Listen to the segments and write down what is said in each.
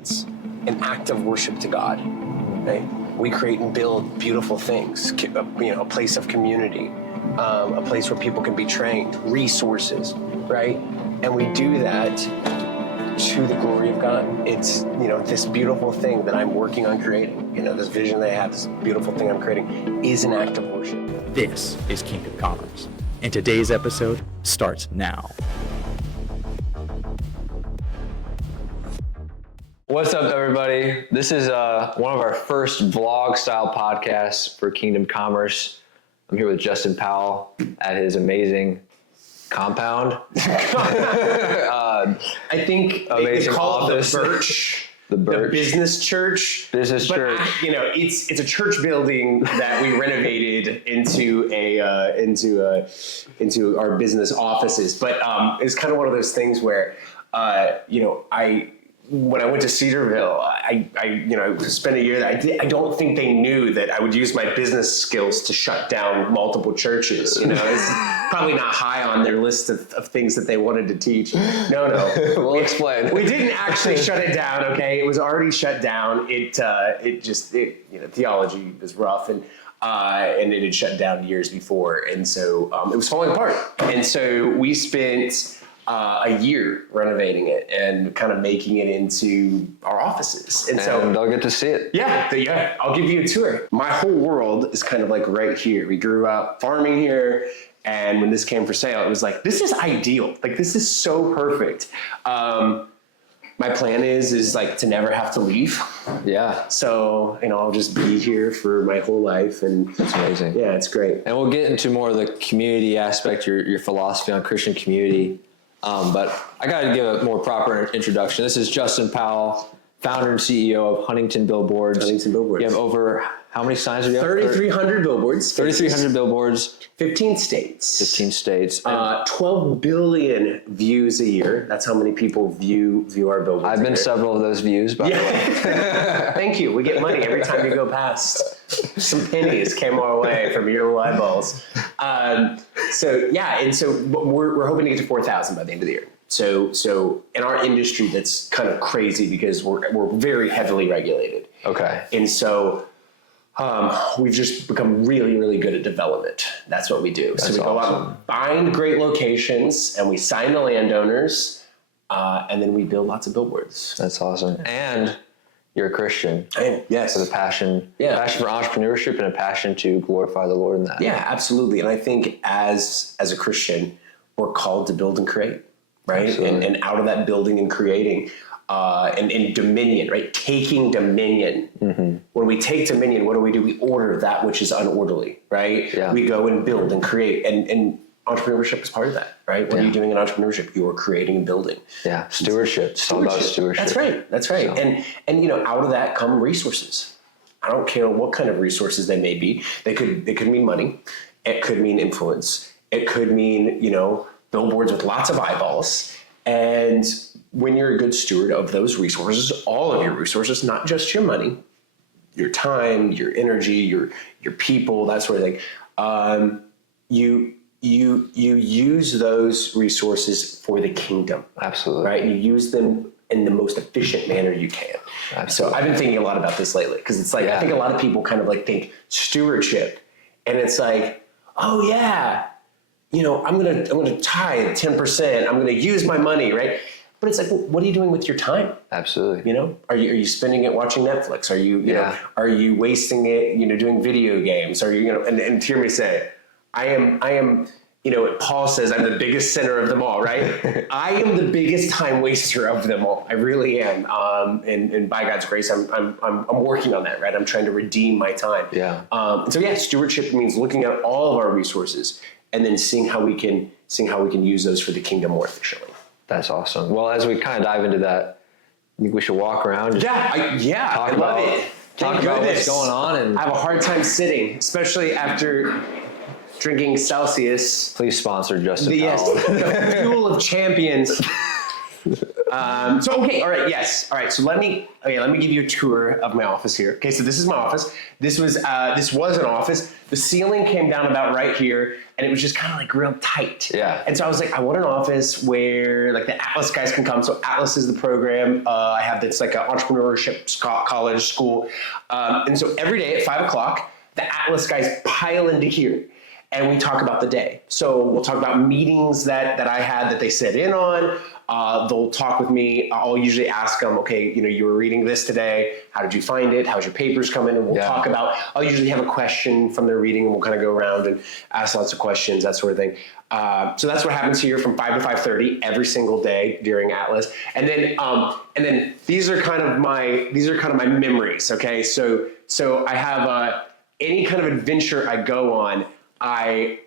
it's an act of worship to God, right? We create and build beautiful things, a place of community, a place where people can be trained, resources, right? And we do that to the glory of God. It's, this beautiful thing that I'm working on creating, this vision that I have, this beautiful thing I'm creating is an act of worship. This is Kingdom Kommerce, and today's episode starts now. What's up, everybody? This is one of our first vlog-style podcasts for Kingdom Kommerce. I'm here with Justin Powell at his amazing compound. I think they call it the burch. The business church. Business church. It's a church building that we renovated into our business offices. But it's kind of one of those things where, when I went to Cedarville, I spent a year there. I don't think they knew that I would use my business skills to shut down multiple churches. It's probably not high on their list of things that they wanted to teach. No. We'll explain. We didn't actually shut it down. Okay, it was already shut down. Theology was rough and it had shut down years before, and so it was falling apart. And so we spent a year renovating it and kind of making it into our offices. And so they'll get to see it. Yeah. I'll give you a tour. My whole world is kind of like right here. We grew up farming here. And when this came for sale, it was like, this is ideal. Like, this is so perfect. My plan is like to never have to leave. Yeah. So, I'll just be here for my whole life. And that's amazing. Yeah, it's great. And we'll get into more of the community aspect, your philosophy on Christian community. But I got to give a more proper introduction. This is Justin Powell, founder and CEO of Huntington Billboards. You have over, how many signs are you have? 3,300 billboards. 3,300 billboards. 15 states. 15 states. 12 billion views a year. That's how many people view our billboards. I've been several of those views, by the way. Thank you. We get money every time you go past. Some pennies came our way from your little eyeballs. So we're hoping to get to 4,000 by the end of the year. So in our industry, that's kind of crazy because we're very heavily regulated. Okay. And so we've just become really, really good at development. That's what we do. So we go out and find great locations and we sign the landowners and then we build lots of billboards. That's awesome. And you're a Christian. Yes. With a passion for entrepreneurship and a passion to glorify the Lord in that. Yeah, absolutely. And I think as a Christian, we're called to build and create, right? And out of that building and creating and dominion, right? Taking dominion. Mm-hmm. When we take dominion, what do? We order that which is unorderly, right? Yeah. We go and build and create. And entrepreneurship is part of that, right? What are you doing in entrepreneurship? You are creating and building. Yeah, stewardship. It's all about stewardship. That's right. So. And out of that come resources. I don't care what kind of resources they may be. It could mean money. It could mean influence. It could mean, billboards with lots of eyeballs. And when you're a good steward of those resources, all of your resources, not just your money, your time, your energy, your people, that sort of thing, you use those resources for the kingdom. Absolutely. Right? You use them in the most efficient manner you can. Absolutely. So I've been thinking a lot about this lately because it's like, I think a lot of people kind of like think stewardship and it's like, oh yeah, I'm going to tithe 10%. I'm going to use my money. Right. But it's like, well, what are you doing with your time? Absolutely. Are you spending it watching Netflix? Are you, are you wasting it, doing video games? Are you, and hear me say, I am, Paul says I'm the biggest sinner of them all, right? I am the biggest time waster of them all. I really am. And by God's grace, I'm working on that, right? I'm trying to redeem my time. Yeah. Stewardship means looking at all of our resources and then seeing how we can use those for the kingdom more efficiently. That's awesome. Well, as we kind of dive into that, I think we should walk around. I love it. Talk about what's going on. And I have a hard time sitting, especially after drinking Celsius. Please sponsor Justin Powell. The fuel of champions. Okay, all right, yes, all right. So let me give you a tour of my office here. Okay, so this is my office. This was an office. The ceiling came down about right here, and it was just kind of like real tight. Yeah. And so I was like, I want an office where like the Atlas guys can come. So Atlas is the program. I have that's like an entrepreneurship college school, and so every day at 5 o'clock, the Atlas guys pile into here. And we talk about the day. So we'll talk about meetings that I had that they sit in on. They'll talk with me. I'll usually ask them, okay, you were reading this today. How did you find it? How's your papers coming? And we'll talk about, I'll usually have a question from their reading and we'll kind of go around and ask lots of questions, that sort of thing. So that's what happens here from 5 to 5:30 every single day during Atlas. And then these are kind of my memories. Okay. So I have any kind of adventure I go on, I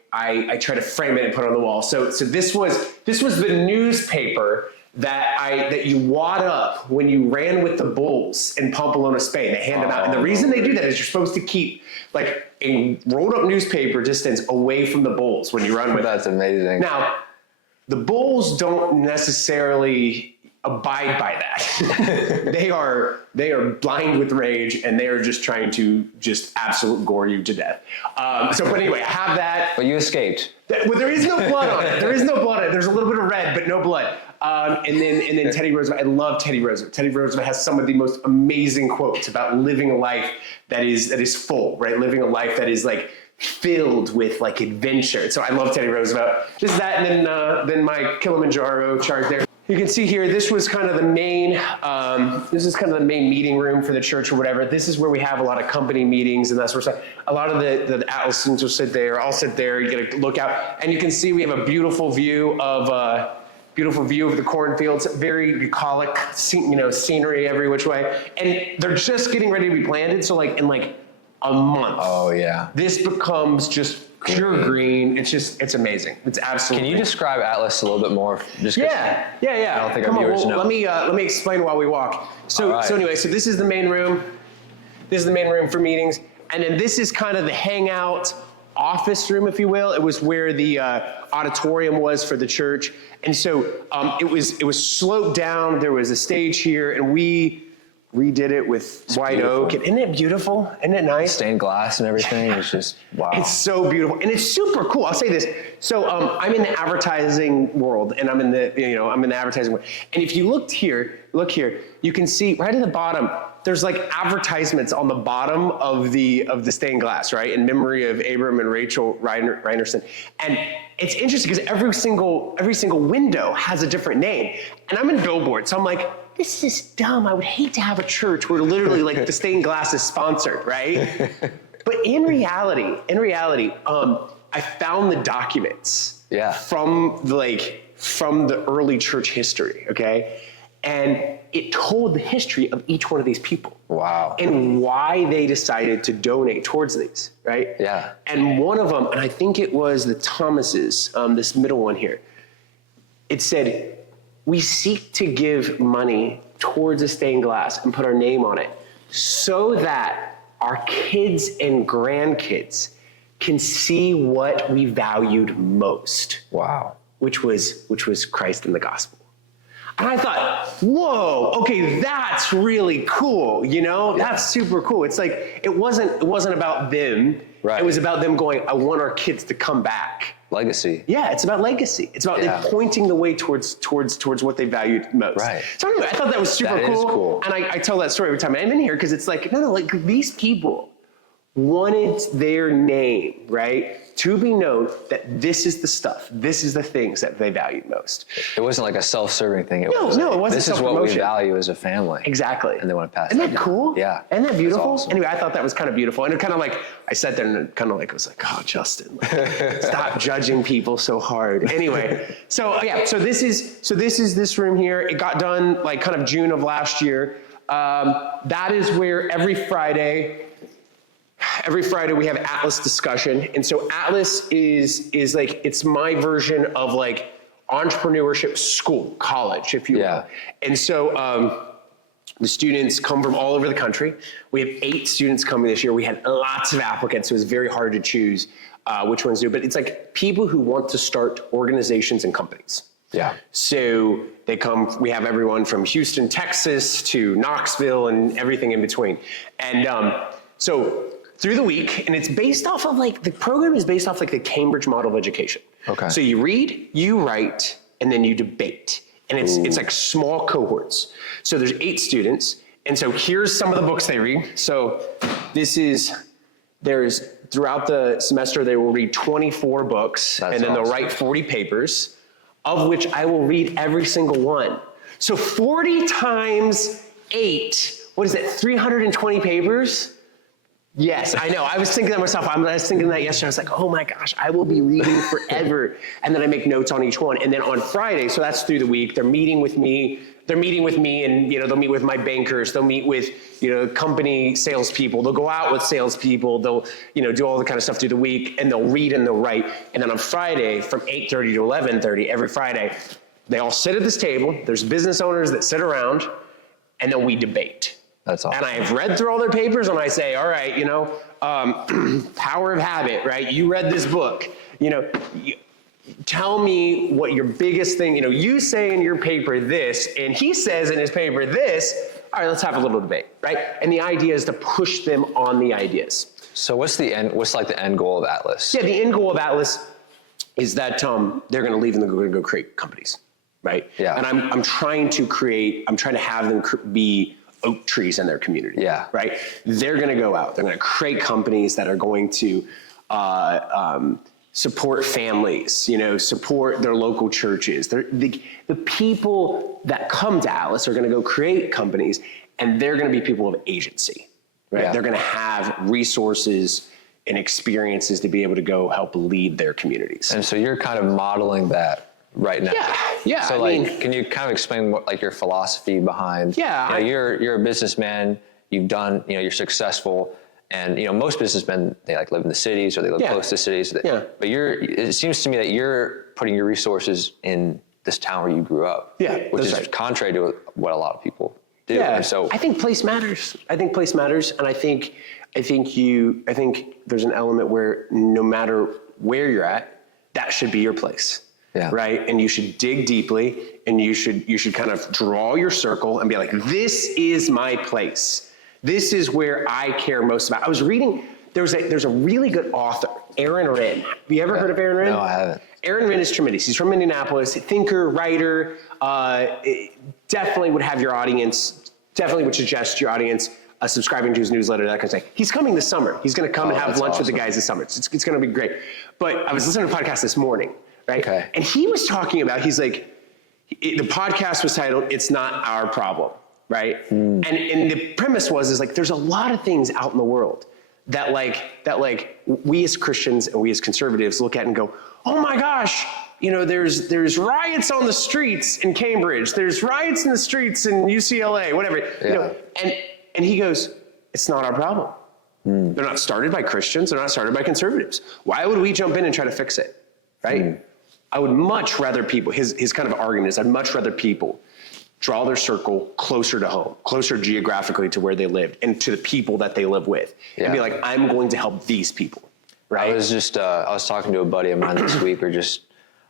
try to frame it and put it on the wall. So this was the newspaper that you wad up when you ran with the Bulls in Pamplona, Spain. They hand them out. And the reason they do that is you're supposed to keep like a rolled up newspaper distance away from the Bulls when you run with That's amazing. Now, the Bulls don't necessarily abide by that. They are blind with rage and they are just trying to just absolute gore you to death. But anyway, I have that. But you escaped. Well, there is no blood on it. There's a little bit of red, but no blood. And then Teddy Roosevelt. I love Teddy Roosevelt. Teddy Roosevelt has some of the most amazing quotes about living a life that is full, right? Living a life that is like filled with like adventure. So I love Teddy Roosevelt. Just that, and then my Kilimanjaro chart there. You can see here, this was kind of the main, meeting room for the church or whatever. This is where we have a lot of company meetings and that sort of stuff. A lot of the Atlas students will sit there. I'll sit there, you get a look out. And you can see we have a beautiful view of the cornfields, very bucolic, scenery every which way. And they're just getting ready to be planted. So like in like a month. Oh yeah. This becomes just pure green. It's amazing. It's absolutely. Can you describe Atlas a little bit more? Yeah. I don't think our viewers know. Let me explain while we walk. So anyway, so this is the main room. This is the main room for meetings, and then this is kind of the hangout office room, if you will. It was where the auditorium was for the church, and so it was sloped down. There was a stage here, and we redid it with white oak. Isn't it beautiful? Isn't it nice? Stained glass and everything. It's just, wow. It's so beautiful. And it's super cool. I'll say this. So I'm in the advertising world and I'm in the advertising world. And if you look here, you can see right at the bottom, there's like advertisements on the bottom of the stained glass, right? In memory of Abram and Rachel Reinerson. And it's interesting because every single window has a different name. And I'm in billboard, so I'm like, this is dumb. I would hate to have a church where literally like the stained glass is sponsored, right? But in reality, I found the documents from the early church history, okay? And it told the history of each one of these people. Wow. And why they decided to donate towards these, right? Yeah. And one of them, and I think it was the Thomases, this middle one here, it said, we seek to give money towards a stained glass and put our name on it so that our kids and grandkids can see what we valued most. Wow. Which was Christ and the gospel. And I thought, whoa, okay, that's really cool, That's super cool. It's like, it wasn't about them. Right. It was about them going, I want our kids to come back. Legacy. Yeah, it's about legacy. It's about them pointing the way towards what they valued most. Right. So anyway, I thought that was super That cool. is cool. And I tell that story every time I'm in here because it's like, no, like these people wanted their name, right, to be known that this is the stuff, this is the things that they valued most. It wasn't like a self-serving thing. No, it wasn't This is what we self-promotion. value as a family. Exactly. And they want to pass Isn't that cool? Yeah. Isn't that beautiful? That's awesome. Anyway, I thought that was kind of beautiful. And it kind of like, I sat there and kind of like, I was like, oh, Justin, like, stop judging people so hard. Anyway, so this is this room here. It got done like kind of June of last year. That is where every Friday we have Atlas discussion. And so Atlas is like, it's my version of like entrepreneurship school, college, if you will. And so the students come from all over the country. We have 8 students coming this year. We had lots of applicants, so it was very hard to choose which ones do. But it's like people who want to start organizations and companies. Yeah. So they come, we have everyone from Houston, Texas to Knoxville and everything in between. And so through the week, and it's based off of like, the program is based off like the Cambridge model of education. Okay. So you read, you write, and then you debate. And it's like small cohorts. So there's 8 students. And so here's some of the books they read. So throughout the semester, they will read 24 books. That's and then they'll write 40 papers, of which I will read every single one. So 40 times 8, what is it, 320 papers? Yes, I know. I was thinking that myself. I was thinking that yesterday. I was like, oh my gosh, I will be reading forever. And then I make notes on each one. And then on Friday, so that's through the week, they're meeting with me. They're meeting with me, and they'll meet with my bankers. They'll meet with company salespeople. They'll go out with salespeople. They'll do all the kind of stuff through the week, and they'll read and they'll write. And then on Friday, from 8:30 to 11:30 every Friday, they all sit at this table. There's business owners that sit around, and then we debate. That's awesome. And I have read through all their papers, and I say, all right, Power of Habit, right? You read this book, tell me what your biggest thing, you say in your paper this, and he says in his paper this, all right, let's have a little debate, right? And the idea is to push them on the ideas. So what's the end goal of Atlas? Yeah, the end goal of Atlas is that they're going to leave and they're going to go create companies, right? Yeah. And I'm trying to have them be oak trees in their community. Yeah. Right. They're going to go out. They're going to create companies that are going to support families. Support their local churches. The people that come to Atlas are going to go create companies, and they're going to be people of agency. Right. Yeah. They're going to have resources and experiences to be able to go help lead their communities. And so you're kind of modeling that right now. Yeah. So can you kind of explain what your philosophy behind? Yeah. You're a businessman. You've done. You're successful, and most businessmen, they live in the cities or they live close to cities. Yeah. But it seems to me that you're putting your resources in this town where you grew up. Yeah. Which is right. contrary to what a lot of people do. Yeah. And so I think place matters. And I think there's an element where no matter where you're at, that should be your place. Yeah. Right. And you should dig deeply, and you should kind of draw your circle and be like, this is my place. This is where I care most about. I was reading, there's a really good author, Aaron Renn. Have you ever heard of Aaron Renn? No, I haven't. Aaron Renn is tremendous. He's from Indianapolis, thinker, writer, definitely would have your audience, definitely would suggest your audience subscribing to his newsletter, that kind of thing. He's coming this summer. He's going to come and have lunch with the guys this summer. It's going to be great. But I was listening to a podcast this morning, right? Okay. And he was talking about, he's like, the podcast was titled, It's Not Our Problem, right? And the premise is there's a lot of things out in the world that we as Christians and we as conservatives look at and go, oh my gosh, there's riots on the streets in Cambridge. There's riots in the streets in UCLA, whatever. And he goes, it's not our problem. They're not started by Christians. They're not started by conservatives. Why would we jump in and try to fix it, right? I would much rather people, his kind of argument is I'd much rather people draw their circle closer to home, closer geographically to where they lived and to the people that they live with. Yeah. And be like, I'm going to help these people, right? I was talking to a buddy of mine this week. We're just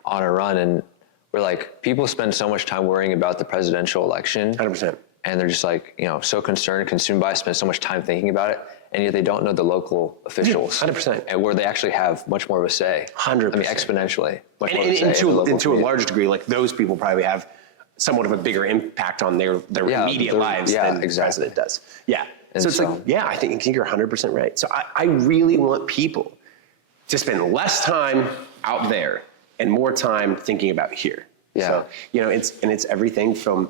on a run, and we're like, people spend so much time worrying about the presidential election. 100%. And they're just so concerned and consumed by it, spend so much time thinking about it, and yet they don't know the local officials. 100%. And where they actually have much more of a say. 100%. I mean, exponentially. And to a large degree, those people probably have somewhat of a bigger impact on their immediate lives than the president does. Yeah. So it's I think you're 100% right. So I really want people to spend less time out there and more time thinking about here. Yeah. So, it's everything from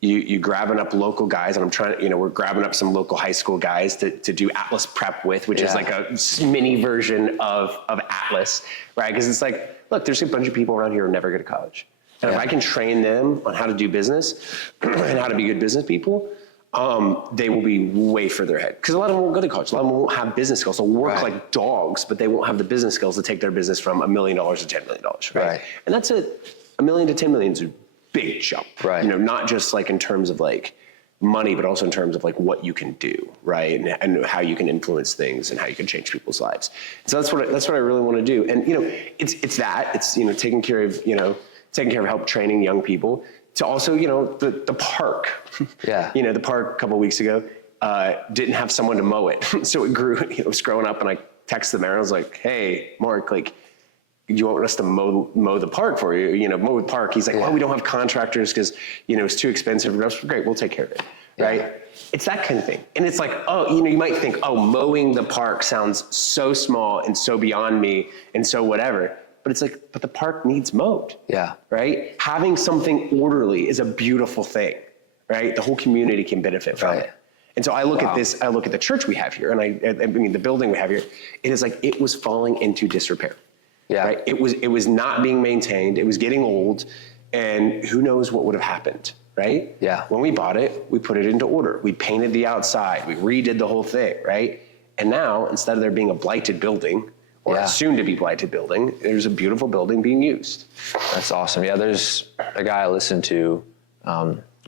you grabbing up local guys, and I'm trying to, we're grabbing up some local high school guys to do Atlas prep with, which is like a mini version of Atlas, right? Because it's look, there's a bunch of people around here who never go to college. And if I can train them on how to do business and how to be good business people, they will be way further ahead. Because a lot of them won't go to college. A lot of them won't have business skills. They'll work like dogs, but they won't have the business skills to take their business from $1 million to $10 million, right? And that's $1 million to $10 million is a big jump, right? Not just in terms of money, but also in terms of like what you can do, right? And how you can influence things and how you can change people's lives. So that's what I really want to do. And, it's taking care of help training young people to also, the park. Yeah. The park a couple of weeks ago didn't have someone to mow it. So it grew, it was growing up, and I texted the mayor. I was like, hey, Mark, like, you want us to mow the park for you, mow the park. He's like, well, we don't have contractors because, it's too expensive. Great, we'll take care of it, right? Yeah. It's that kind of thing. And it's like, you might think, mowing the park sounds so small and so beyond me and so whatever. But it's like, but the park needs mowed. Yeah. Right? Having something orderly is a beautiful thing, right? The whole community can benefit from it. And so I look at this, I look at the church we have here, and I mean, the building we have here, it is like, it was falling into disrepair. Yeah. Right? It was not being maintained. It was getting old, and who knows what would have happened, right? Yeah. When we bought it, we put it into order. We painted the outside. We redid the whole thing, right? And now, instead of there being a blighted building, or a soon-to-be blighted building, there's a beautiful building being used. That's awesome. Yeah, there's a guy I listened to,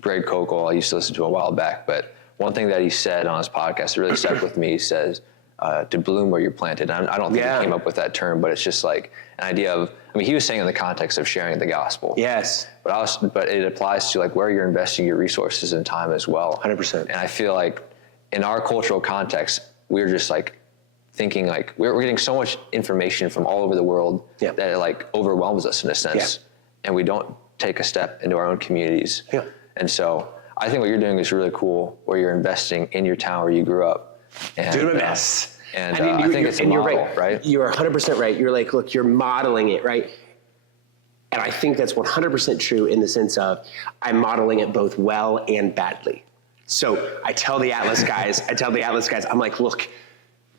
Greg Kokel, I used to listen to a while back, but one thing that he said on his podcast really stuck with me. He says, to bloom where you're planted. I don't think he came up with that term, but it's just like an idea of, he was saying in the context of sharing the gospel. Yes. But it applies to like where you're investing your resources and time as well. 100%. And I feel like in our cultural context, we're just like thinking like, we're getting so much information from all over the world that it like overwhelms us in a sense. Yeah. And we don't take a step into our own communities. Yeah. And so I think what you're doing is really cool, where you're investing in your town where you grew up. And, doing my best. And I think it's a model, right? You're 100% right. You're like, look, you're modeling it, right? And I think that's 100% true in the sense of I'm modeling it both well and badly. So I tell the Atlas guys, I'm like, look,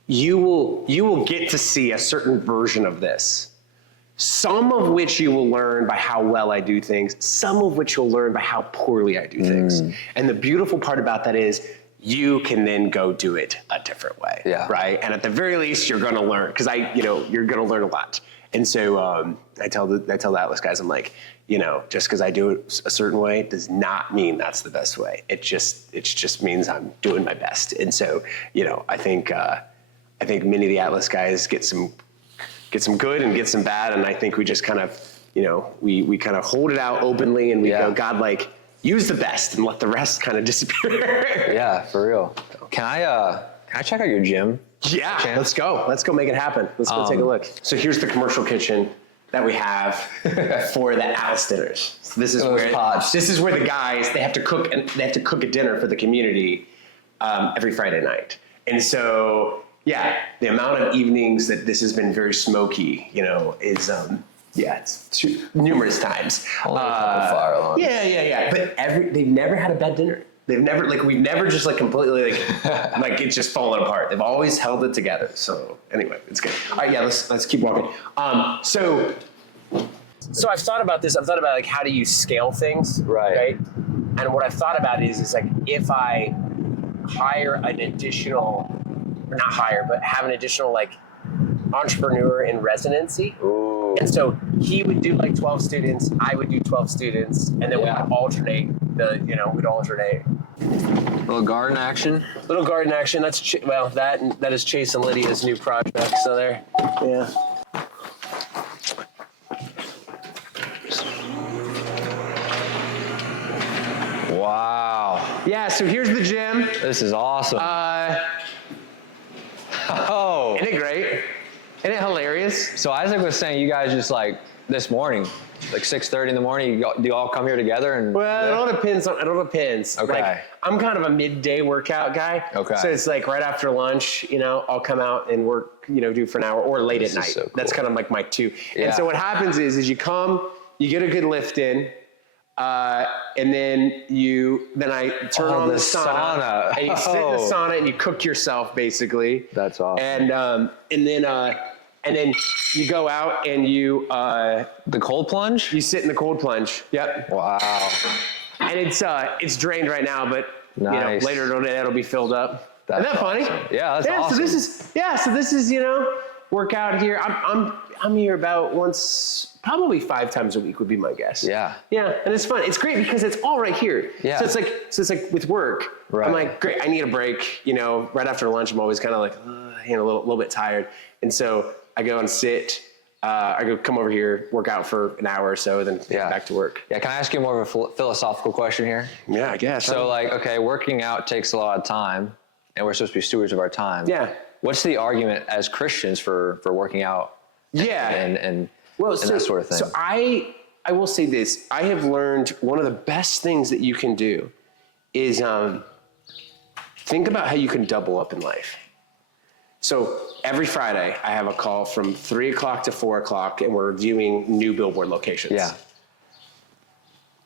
you will get to see a certain version of this. Some of which you will learn by how well I do things, some of which you'll learn by how poorly I do things. And the beautiful part about that is you can then go do it a different way, right? And at the very least, you're going to learn, because you're going to learn a lot. And so I tell the Atlas guys, I'm like, just because I do it a certain way does not mean that's the best way. It just means I'm doing my best. And so, I think many of the Atlas guys get some good and get some bad, and I think we just kind of, we kind of hold it out openly, and we go, God, like, use the best and let the rest kind of disappear. Yeah, for real. Can I check out your gym? Yeah, let's go. Let's go make it happen. Let's go take a look. So here's the commercial kitchen that we have for the Atlas dinners. So this is where the guys, they have to cook a dinner for the community every Friday night. And so, the amount of evenings that this has been very smoky, is it's numerous times. Only a couple fire alarms. Yeah. But they've never had a bad dinner. We've never just like completely like it's just fallen apart. They've always held it together. So anyway, it's good. All right, let's keep walking. So I've thought about this. I've thought about like how do you scale things, right? And what I've thought about is like if I hire an additional, or not hire, but have an additional like entrepreneur in residency. Ooh. And so he would do like 12 students, I would do 12 students, and then we'd alternate we'd alternate. Little garden action. That's that is Chase and Lydia's new project. So there, Wow. Yeah. So here's the gym. This is awesome. Isn't it great? Isn't it hilarious? So Isaac was saying you guys just like this morning, like 6:30 in the morning, do you all come here together? And well, it all depends. Okay. Like, I'm kind of a midday workout guy. Okay. So it's like right after lunch, I'll come out and work, do for an hour, or late at night. So cool. That's kind of like my two. Yeah. And so what happens is you come, you get a good lift in, and then I turn on the sauna. And you sit in the sauna and you cook yourself basically. That's awesome. And then you go out and you the cold plunge? You sit in the cold plunge. Yep. Wow. And it's drained right now, but later today it'll be filled up. Isn't that funny? Yeah, that's awesome. So this is workout here. I'm here about once, probably 5 times a week would be my guess. Yeah. Yeah, and it's fun. It's great because it's all right here. Yeah. So it's like with work, Right. I'm like, great, I need a break. You know, right after lunch, I'm always kind of like, you know, a little bit tired. And so I go and sit, I come over here, work out for an hour or so, then get back to work. Yeah, can I ask you more of a philosophical question here? Yeah, I guess. So like, okay, working out takes a lot of time, and we're supposed to be stewards of our time. Yeah. What's the argument as Christians for working out? Yeah. And that sort of thing. So I will say this. I have learned one of the best things that you can do is think about how you can double up in life. So every Friday I have a call from 3 o'clock to 4 o'clock and we're reviewing new billboard locations. Yeah.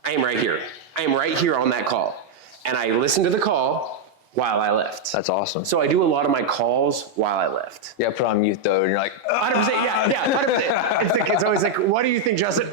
I am right here. I am right here on that call. And I listen to the call while I lift. That's awesome. So I do a lot of my calls while I lift. Yeah, put on mute though, and you're like, 100%, yeah, 100%. It's always like, what do you think, Justin?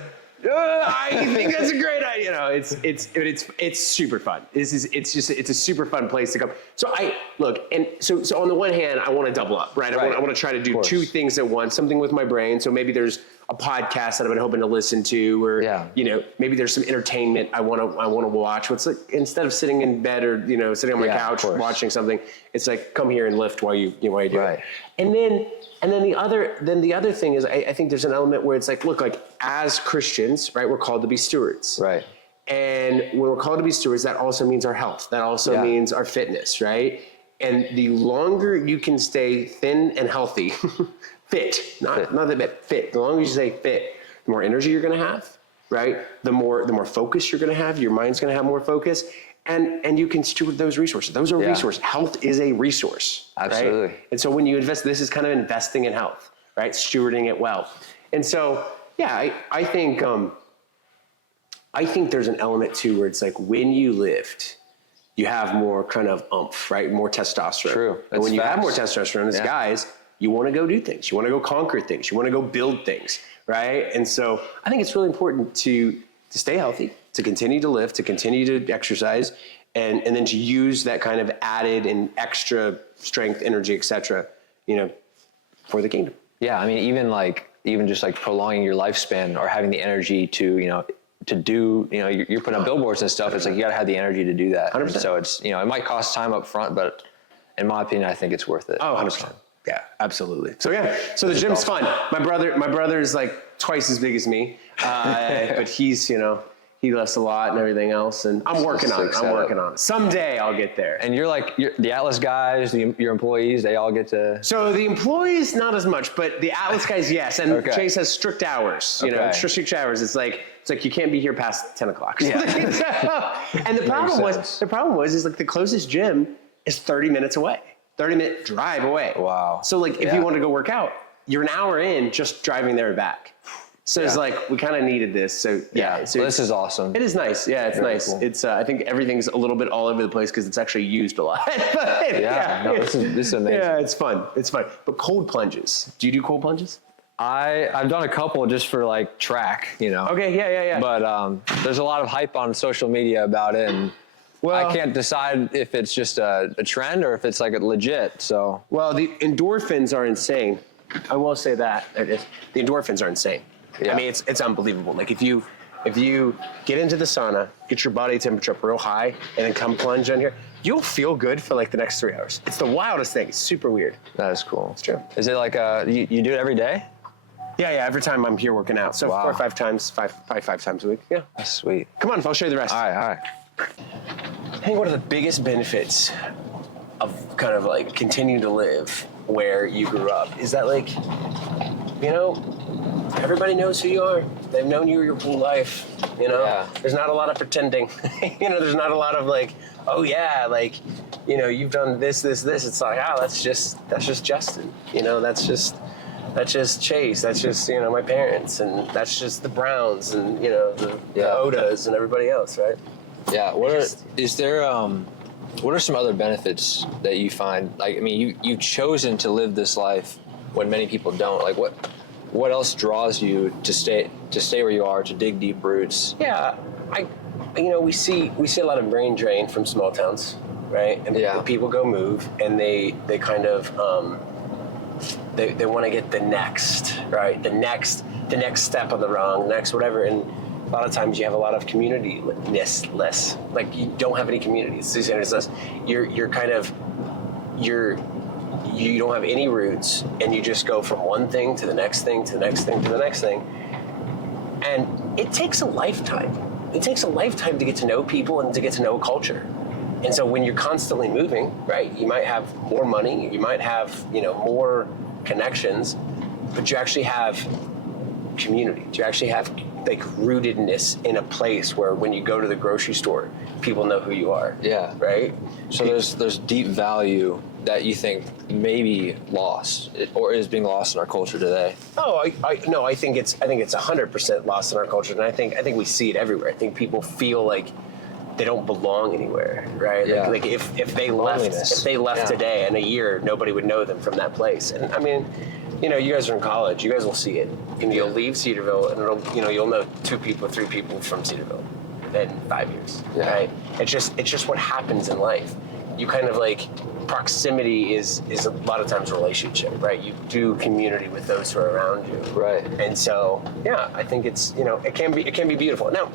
I think that's a great idea. You know, it's super fun. It's a super fun place to come. So I look, and so on the one hand, I want to double up, right? I want to try to do 2 things at once, something with my brain. So maybe there's a podcast that I've been hoping to listen to, or you know, maybe there's some entertainment I want to watch. What's like, instead of sitting in bed or sitting on my couch watching something, it's like come here and lift while you do it. And then the other thing is I think there's an element where it's like, look, like as Christians, right, we're called to be stewards. Right. And when we're called to be stewards, that also means our health. That also means our fitness, right? And the longer you can stay thin and healthy, fit, not that bit, fit. The longer you stay fit, the more energy you're going to have, right? The more focus you're going to have. Your mind's going to have more focus. And you can steward those resources. Those are resources. Health is a resource. Absolutely. Right? And so when you invest, this is kind of investing in health, right? Stewarding it well. And so, yeah, I think there's an element too where it's like when you lift, you have more kind of oomph, right? More testosterone. True. And when you have more testosterone as guys, you want to go do things. You want to go conquer things. You want to go build things, right? And so I think it's really important to stay healthy, to continue to lift, to continue to exercise, and then to use that kind of added and extra strength, energy, et cetera, for the kingdom. Yeah, I mean, even just like prolonging your lifespan or having the energy to, to do, you're putting up billboards and stuff. It's like, you got to have the energy to do that. 100%. So it's, it might cost time up front, but in my opinion, I think it's worth it. Oh, 100%. Yeah, absolutely. So so the gym's fun. My brother's like twice as big as me, but he's, he lifts a lot and everything else, and I'm working on it. Someday I'll get there. And you're the Atlas guys, your employees, they all get to. So the employees, not as much, but the Atlas guys, yes. And Chase has strict hours, strict hours. It's like you can't be here past 10 o'clock. Yeah. And the problem was like the closest gym is 30 minutes away. 30-minute drive away. Wow. So like if you want to go work out, you're an hour in just driving there and back. So it's like, we kind of needed this. So so this is awesome. It is nice. Yeah, it's Very nice. cool. It's I think everything's a little bit all over the place because it's actually used a lot. This is amazing. Yeah, it's fun. It's fun. But cold plunges. Do you do cold plunges? I've done a couple just for like track, Okay, yeah. But there's a lot of hype on social media about it, and I can't decide if it's just a trend or if it's like a legit. So the endorphins are insane. I will say that the endorphins are insane. Yeah. I mean, it's unbelievable. Like if you get into the sauna, get your body temperature up real high, and then come plunge in here, you'll feel good for like the next 3 hours. It's the wildest thing. It's super weird. that is cool. It's true. Is it like you do it every day? Yeah. Every time I'm here working out, so 4 or 5 times, probably 5 times a week. Yeah. That's sweet. Come on, I'll show you the rest. All right. I think one of the biggest benefits of kind of like continuing to live where you grew up is that like, everybody knows who you are. They've known you your whole life, Yeah. There's not a lot of pretending. There's not a lot of like, oh yeah, like, you've done this. It's like, that's just Justin. That's just Chase. That's just, my parents, and that's just the Browns and, the Odas and everybody else, right? Yeah. What are some other benefits that you find? Like, I mean, you've chosen to live this life when many people don't. Like, what else draws you to stay where you are, to dig deep roots? Yeah, we see a lot of brain drain from small towns, right? And people go move, and they kind of they want to get the next, right? The next step on the rung, the next whatever. And a lot of times you have a lot of community-less. Like you don't have any community. It's less. You're kind of, you don't have any roots, and you just go from one thing to the next thing to the next thing to the next thing. And it takes a lifetime. It takes a lifetime to get to know people and to get to know a culture. And so when you're constantly moving, right, you might have more money, you might have, more connections, but you actually have community. You actually have like rootedness in a place where when you go to the grocery store, people know who you are. Yeah. Right? So there's deep value that you think may be lost or is being lost in our culture today. Oh, I think it's 100% lost in our culture, and I think we see it everywhere. I think people feel like they don't belong anywhere, right? Yeah. Like if they left today, in a year, nobody would know them from that place. And I mean, you guys are in college, you guys will see it. You'll leave Cedarville, and you'll know 2 people, 3 people from Cedarville in 5 years, right? It's just what happens in life. You kind of like, proximity is a lot of times a relationship, right? You do community with those who are around you, right? And so, yeah, I think it's it can be beautiful. Now,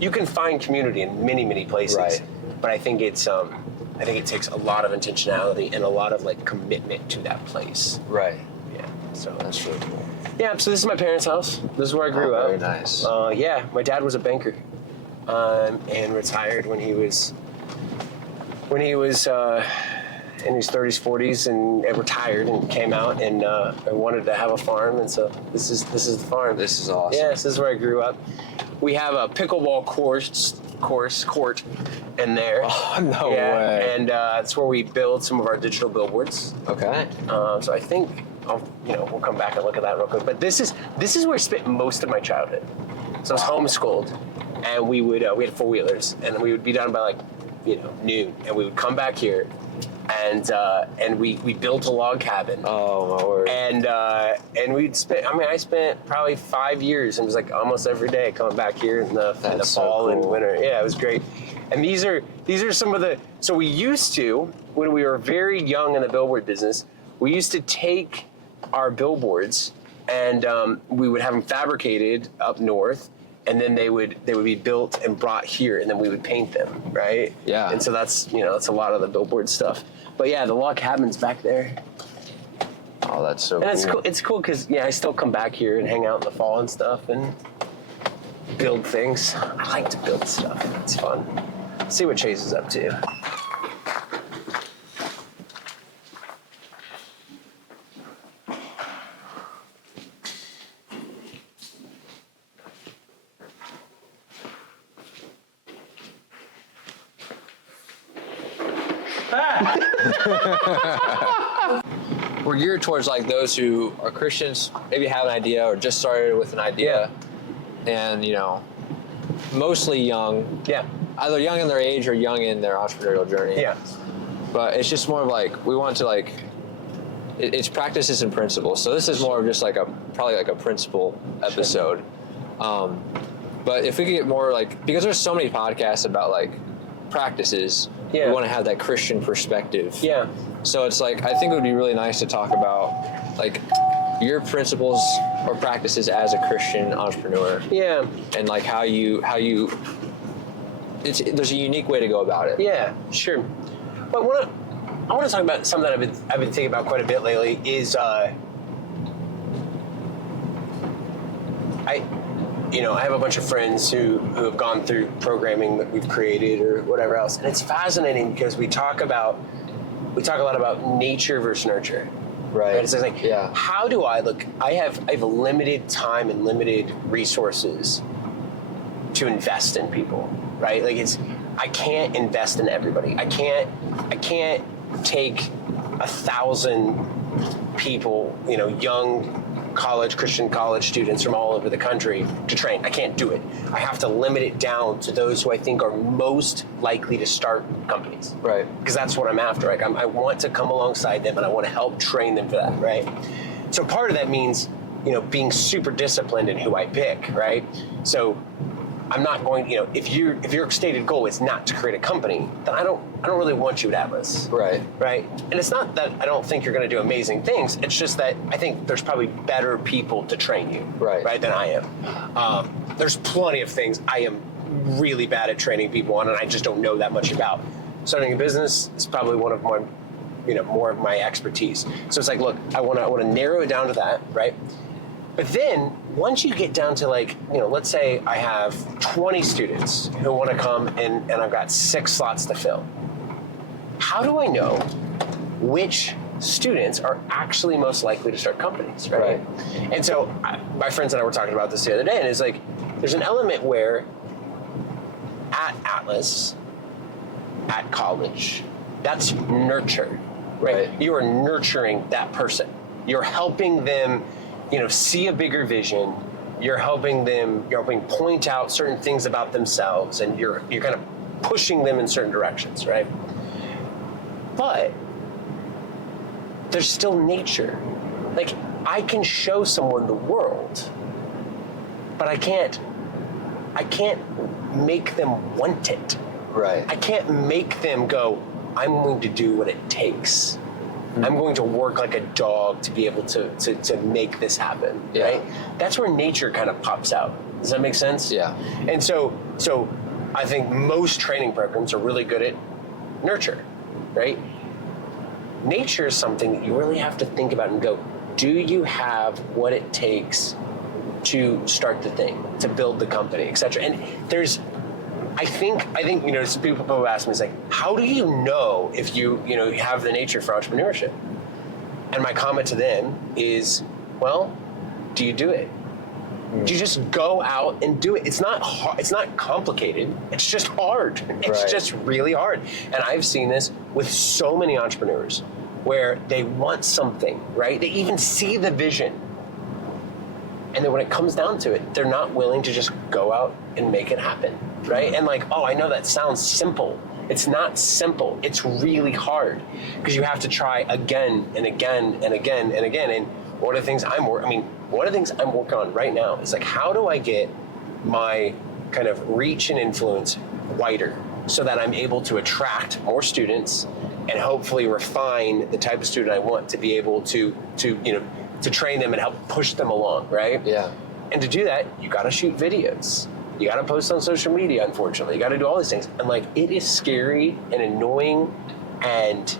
you can find community in many places, right? But I think it takes a lot of intentionality and a lot of like commitment to that place, right? Yeah. So that's really cool. Yeah. So this is my parents' house. This is where I grew up. Very nice. Yeah, my dad was a banker, and retired when he was in his 30s, 40s, and retired and came out and wanted to have a farm, and so this is the farm. This is awesome. Yeah, this is where I grew up. We have a pickleball court in there. Oh, no way. And that's where we build some of our digital billboards. Okay. So I think we'll come back and look at that real quick. But this is where I spent most of my childhood. So I was homeschooled, and we had 4-wheelers, and we would be done by like noon, and we would come back here, and we built a log cabin. Oh my word! And we'd spent. I spent probably 5 years, and it was like almost every day coming back here in the fall and winter. Yeah, it was great. And these are some of the. So we used to, when we were very young in the billboard business, we used to take our billboards and we would have them fabricated up north. And then they would be built and brought here, and then we would paint them, right? Yeah. And so that's that's a lot of the billboard stuff. But yeah, the log cabin's back there. Oh, that's so and cool. It's cool because I still come back here and hang out in the fall and stuff and build things. I like to build stuff. It's fun. Let's see what Chase is up to. We're geared towards like those who are Christians, maybe have an idea or just started with an idea, and mostly young. Yeah. Either young in their age or young in their entrepreneurial journey. Yeah. But it's just more of like we want to it's practices and principles. So this is more of just probably like a principle episode. Sure. But if we could get more because there's so many podcasts about practices. Yeah. We want to have that Christian perspective. Yeah. So it's I think it would be really nice to talk about your principles or practices as a Christian entrepreneur. Yeah. And how you there's a unique way to go about it. Yeah, sure. But I want to talk about something that I've been thinking about quite a bit lately is I have a bunch of friends who have gone through programming that we've created or whatever else, and it's fascinating because we talk a lot about nature versus nurture. Right. And it's how do I look? I have limited time and limited resources to invest in people, right? I can't invest in everybody. I can't take 1,000 people, young Christian college students from all over the country to train. I can't do it. I have to limit it down to those who I think are most likely to start companies. Right. Because that's what I'm after. I want to come alongside them and I want to help train them for that, right? So part of that means, being super disciplined in who I pick, right? So I'm not going, if your stated goal is not to create a company, then I don't really want you at Atlas. Right. Right. And it's not that I don't think you're going to do amazing things. It's just that I think there's probably better people to train you. Right. Than I am. There's plenty of things I am really bad at training people on, and I just don't know that much about. Starting a business is probably one of my, more of my expertise. So it's like, look, I want to narrow it down to that, right? But then once you get down to let's say I have 20 students who want to come and I've got 6 slots to fill. How do I know which students are actually most likely to start companies, right? And so my friends and I were talking about this the other day, and it's like, there's an element where at Atlas, at college, that's nurture, right? You are nurturing that person. You're helping them, see a bigger vision. You're helping point out certain things about themselves, and you're kind of pushing them in certain directions, right? But there's still nature. Like, I can show someone the world, but I can't make them want it. Right. I can't make them go, I'm going to do what it takes. I'm going to work like a dog to be able to make this happen, right? That's where nature kind of pops out. Does that make sense? Yeah. And so I think most training programs are really good at nurture, right? Nature is something that you really have to think about and go, do you have what it takes to start the thing, to build the company, et cetera? And I think some people ask me, it's like, how do you know if you have the nature for entrepreneurship? And my comment to them is, well, do you do it? Do you just go out and do it? It's not hard, it's not complicated. It's just hard. It's just really hard. And I've seen this with so many entrepreneurs where they want something, right? They even see the vision. And then when it comes down to it, they're not willing to just go out and make it happen, right? And I know that sounds simple. It's not simple. It's really hard because you have to try again and again and again and again. And one of the things I'm working on right now is how do I get my kind of reach and influence wider so that I'm able to attract more students and hopefully refine the type of student I want to be able to train them and help push them along, right? Yeah. And to do that, you got to shoot videos. You got to post on social media, unfortunately. You got to do all these things. And it is scary and annoying and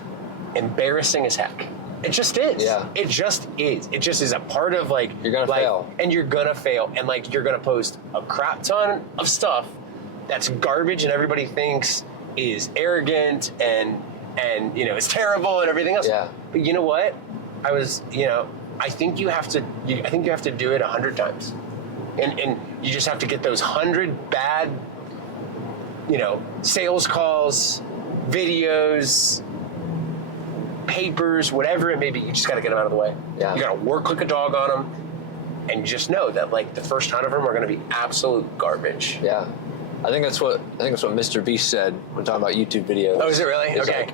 embarrassing as heck. It just is. Yeah. It just is. It just is a part of you're going to fail. And you're going to fail. And you're going to post a crap ton of stuff that's garbage and everybody thinks is arrogant and it's terrible and everything else. Yeah. But you know what? I think you have to do it 100 times. And you just have to get those 100 bad, sales calls, videos, papers, whatever it may be. You just got to get them out of the way. Yeah. You got to work like a dog on them, and you just know that the first 100 of them are going to be absolute garbage. Yeah. I think that's what Mr. Beast said when talking about YouTube videos. Oh, is it really? It's okay.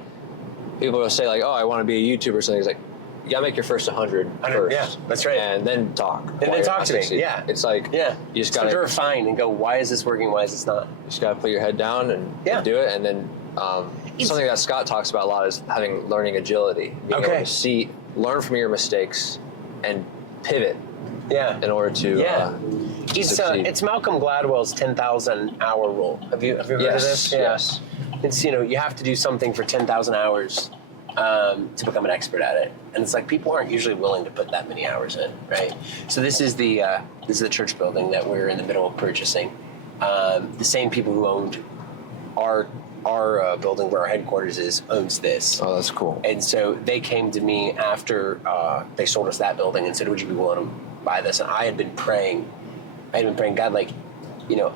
People will say oh, I want to be a YouTuber or something. It's you gotta make your first 100 first. Yeah, that's right. And then talk. And then talk to me. Yeah. It's you just gotta gotta refine and go, why is this working? Why is this not? You just gotta put your head down and do it. And then something that Scott talks about a lot is having learning agility. Being able to learn from your mistakes and pivot. Yeah. In order to it's Malcolm Gladwell's 10,000 hour rule. Have you heard of this? Yeah. Yes. It's you have to do something for 10,000 hours to become an expert at it. And it's people aren't usually willing to put that many hours in, right? So this is the church building that we're in the middle of purchasing. The same people who owned our building where our headquarters is owns this. Oh, that's cool. And so they came to me after they sold us that building and said, would you be willing to buy this? And I had been praying, God,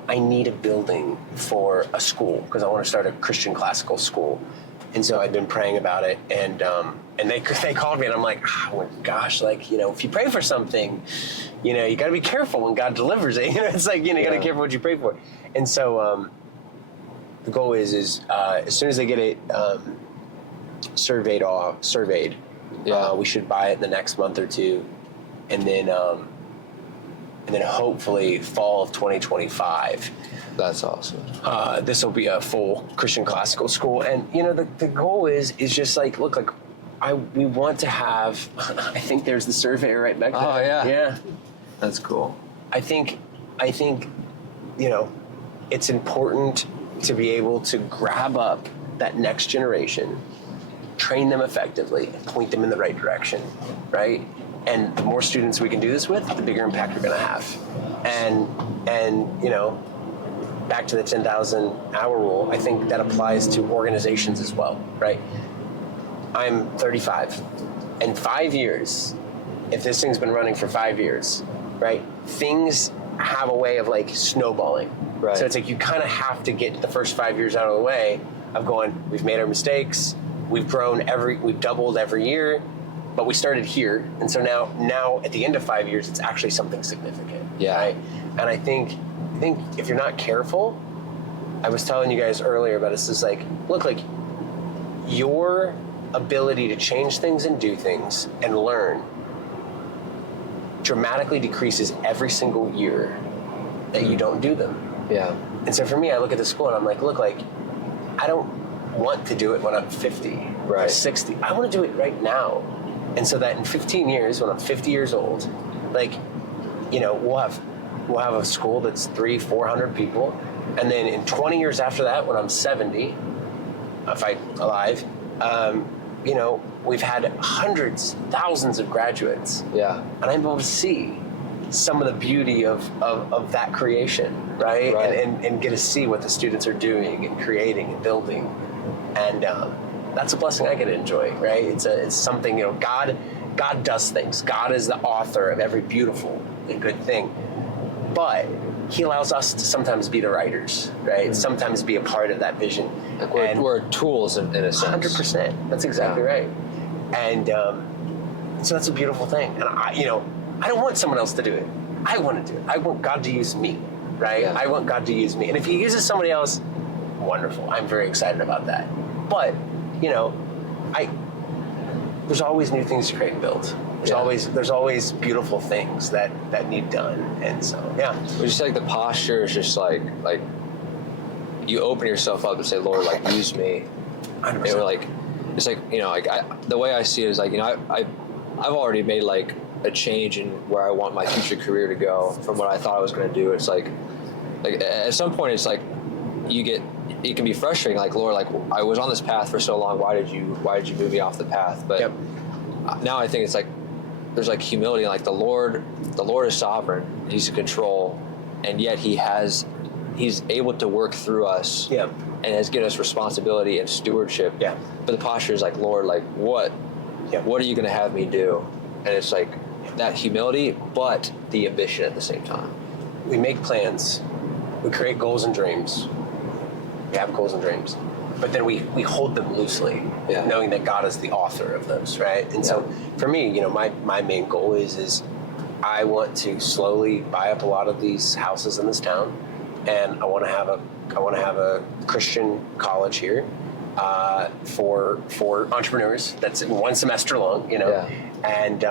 I need a building for a school because I want to start a Christian classical school. And so I'd been praying about it, and they called me, and I'm like, oh my gosh, if you pray for something, you got to be careful when God delivers it. It's you got to be careful what you pray for. And so the goal is as soon as they get it surveyed, we should buy it in the next month or two, and then and then hopefully fall of 2025. That's awesome. This will be a full Christian classical school, and the goal is just like, look, like we want to have. I think there's the surveyor right back there. Oh yeah, yeah, that's cool. I think, it's important to be able to grab up that next generation, train them effectively, and point them in the right direction, right? And the more students we can do this with, the bigger impact we're going to have. And back to the 10,000 hour rule, I think that applies to organizations as well, right? I'm 35. In 5 years, if this thing's been running for 5 years, right, things have a way of like snowballing. Right. So it's like you kind of have to get the first 5 years out of the way of going, we've made our mistakes, we've grown we've doubled every year, but we started here. And so now at the end of 5 years, it's actually something significant. Yeah. Right? And I think if you're not careful, I was telling you guys earlier about this is like, look, like your ability to change things and do things and learn dramatically decreases every single year that you don't do them. Yeah. And so for me, I look at the school and I'm like, look, like I don't want to do it when I'm 50 or Right. 60. I want to do it right now. And so that in 15 years, when I'm 50 years old, like, we'll have a school that's 300-400 people. And then in 20 years after that, when I'm 70, if I'm alive, we've had hundreds, thousands of graduates. Yeah. And I'm able to see some of the beauty of that creation, right? Right. And get to see what the students are doing and creating and building. And that's a blessing I get to enjoy, right? It's something, God does things. God is the author of every beautiful and good thing. But he allows us to sometimes be the writers, right? Mm-hmm. Sometimes be a part of that vision. Like we're tools in a sense. 100%. That's exactly right. And so that's a beautiful thing. And I don't want someone else to do it. I want to do it. I want God to use me, right? Yeah. I want God to use me. And if he uses somebody else, wonderful. I'm very excited about that. But, there's always new things to create and build. There's always beautiful things that need done. And so, yeah. But just like the posture is just like you open yourself up and say, Lord, like use me. 100%. They were like, it's like, the way I see it is like, I've already made like a change in where I want my future career to go from what I thought I was going to do. It's like at some point it's like it can be frustrating. Like, Lord, like I was on this path for so long. Why did you move me off the path? But Yep. Now I think it's like, there's like humility, like the Lord is sovereign. He's in control. And yet he's able to work through us. Yeah. And has given us responsibility and stewardship. Yeah. But the posture is like, Lord, like what are you going to have me do? And it's like that humility, but the ambition at the same time. We make plans. We create goals and dreams. We have goals and dreams. But then we hold them loosely, Yeah. knowing that God is the author of those, right? And so for me, my main goal is I want to slowly buy up a lot of these houses in this town, and I want to have a Christian college here for entrepreneurs. That's 1 semester long, Yeah. and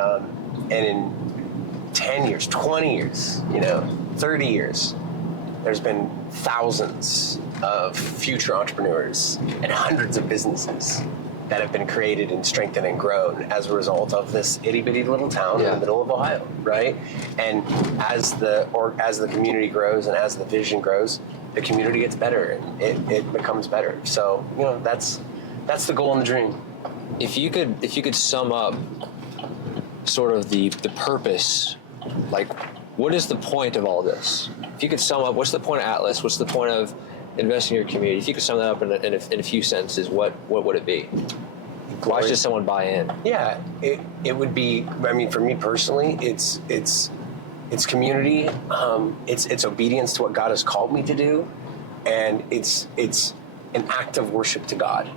in 10 years, 20 years, 30 years, there's been thousands of future entrepreneurs and hundreds of businesses that have been created and strengthened and grown as a result of this itty-bitty little town in the middle of Ohio, right? And as the community grows and as the vision grows, the community gets better and it becomes better. So, that's the goal and the dream. If you could sum up sort of the purpose, like what is the point of all this? If you could sum up, what's the point of Atlas? What's the point of investing in your community? If you could sum that up in a few sentences, what would it be? Why should someone buy in? Yeah, it would be. I mean, for me personally, it's community. It's obedience to what God has called me to do, and it's an act of worship to God.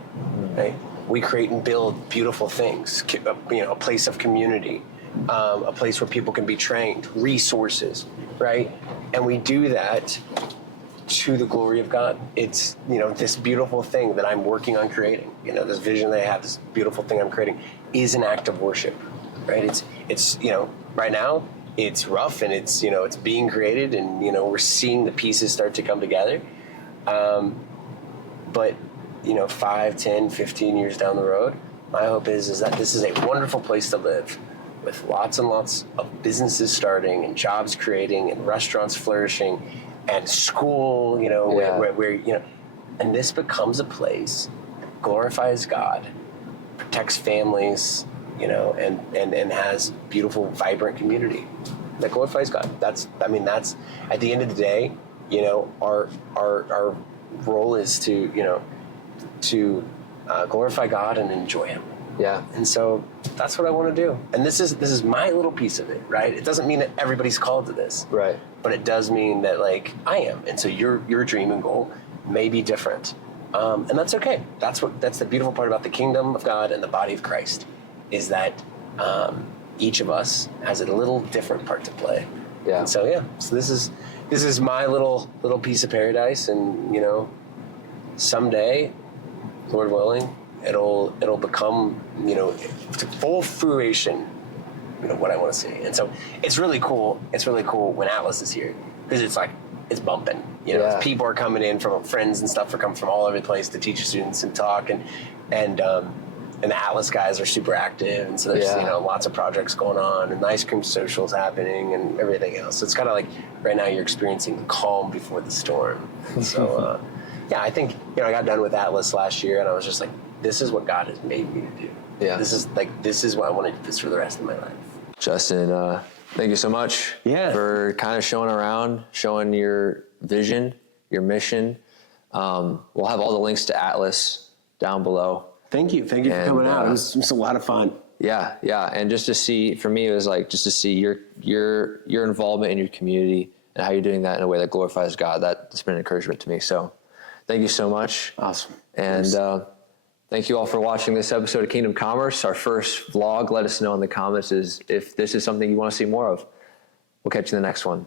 Right? We create and build beautiful things. A place of community, a place where people can be trained, resources, right? And we do that to the glory of God. It's, this beautiful thing that I'm working on creating, this vision that I have, this beautiful thing I'm creating is an act of worship, right? It's right now, it's rough and it's, you know, it's being created and, you know, we're seeing the pieces start to come together. But, you know, 5, 10, 15 years down the road, my hope is that this is a wonderful place to live with lots and lots of businesses starting and jobs creating and restaurants flourishing and school, you know, where you know, and this becomes a place that glorifies God, protects families, you know, and has beautiful, vibrant community that glorifies God. That's at the end of the day, you know, our role is to, you know, to glorify God and enjoy Him. Yeah. And so that's what I want to do. And this is my little piece of it, right? It doesn't mean that everybody's called to this. Right. But it does mean that, like, I am. And so your dream and goal may be different. And that's okay. That's the beautiful part about the kingdom of God and the body of Christ, is that each of us has a little different part to play. Yeah. And so so this is my little piece of paradise, and, you know, someday, Lord willing, it'll become, you know, to full fruition, you know, what I want to see. And so it's really cool. It's really cool when Atlas is here, because it's like, it's bumping, you know, people are coming in from friends and stuff are coming from all over the place to teach students and talk, and the Atlas guys are super active. And so there's, you know, lots of projects going on, and the ice cream socials happening and everything else. So it's kind of like right now you're experiencing the calm before the storm. And so, I think, you know, I got done with Atlas last year and I was just like, this is what God has made me to do. Yeah. This is what I want to do this for the rest of my life. Justin, thank you so much for kind of showing around, showing your vision, your mission. We'll have all the links to Atlas down below. Thank you for coming out. It was a lot of fun. Yeah. And just to see, for me, it was like just to see your involvement in your community and how you're doing that in a way that glorifies God. That's been an encouragement to me. So thank you so much. Awesome. And thank you all for watching this episode of Kingdom Kommerce, our first vlog. Let us know in the comments if this is something you want to see more of. We'll catch you in the next one.